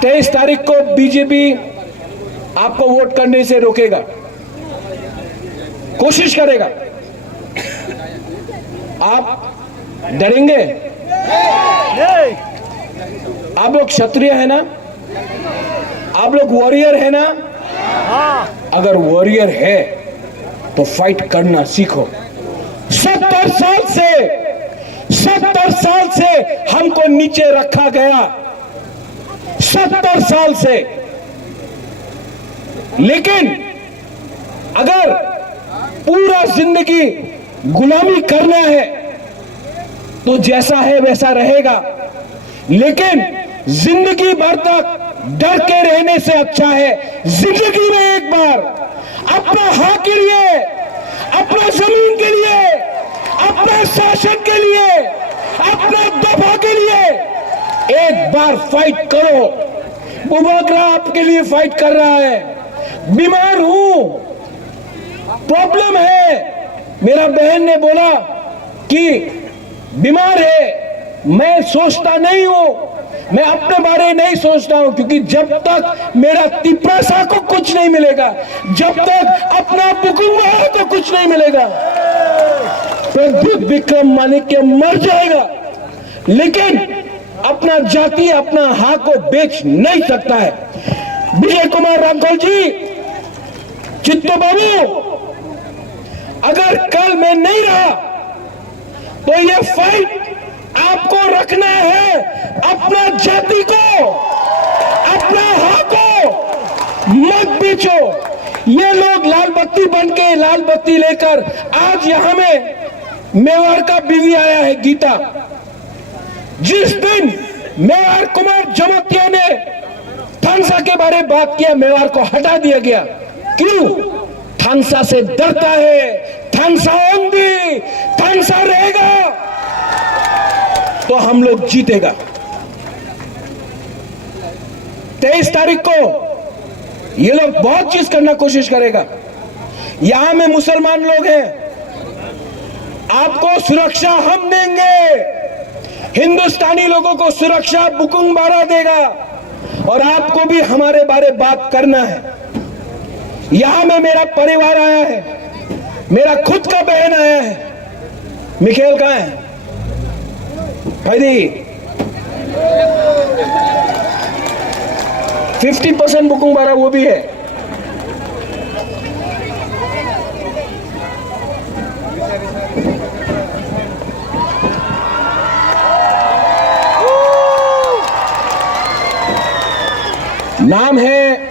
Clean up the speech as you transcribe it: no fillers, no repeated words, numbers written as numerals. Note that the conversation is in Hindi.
23 तारीख को बीजेपी आपको वोट करने से रोकेगा, कोशिश करेगा। आप डरेंगे? आप लोग क्षत्रिय है ना? आप लोग वॉरियर है ना? अगर वॉरियर है तो फाइट करना सीखो। 70 साल से हमको नीचे रखा गया, 70 साल से। लेकिन अगर पूरा जिंदगी गुलामी करना है तो जैसा है वैसा रहेगा, लेकिन जिंदगी भर तक डर के रहने से अच्छा है जिंदगी में एक बार अपना हक के लिए, अपना जमीन के लिए, अपना शासन के लिए, अपना दफा के लिए एक बार फाइट करो। मुबारक आपके लिए फाइट कर रहा है। बीमार हूं, प्रॉब्लम है। मेरा बहन ने बोला कि बीमार है, मैं सोचता नहीं हूं, मैं अपने बारे में नहीं सोचता हूं, क्योंकि जब तक मेरा तिपरासा को कुछ नहीं मिलेगा, जब तक अपना बुकुंगा को कुछ नहीं मिलेगा, प्रद्युत विक्रम माणिक्य मर जाएगा, लेकिन अपना जाति, अपना हक को बेच नहीं सकता है। विजय कुमार रामखोल जी, चित्तो बाबू, अगर कल मैं नहीं रहा तो ये फाइट आपको रखना है। अपना जाति को, अपना हक को मत बेचो। ये लोग लाल बत्ती बन के, लाल बत्ती लेकर आज यहां में मेवाड़ का बीवी आया है गीता। जिस दिन मेवाड़ कुमार जमातिया ने थांसा के बारे में बात किया, मेवाड़ को हटा दिया गया। क्यों? थांसा से डरता है। थांसा ओंदी, थांसा रहेगा तो हम लोग जीतेगा। 23 तारीख को ये लोग बहुत चीज करना कोशिश करेगा। यहां में मुसलमान लोग हैं, आपको सुरक्षा हम देंगे। हिंदुस्तानी लोगों को सुरक्षा बुकुंग बारा देगा, और आपको भी हमारे बारे बात करना है। यहां में मेरा परिवार आया है, मेरा खुद का बहन आया है। मिखेल कहां है भाई? 50% बुकिंग बारा वो भी है। नाम है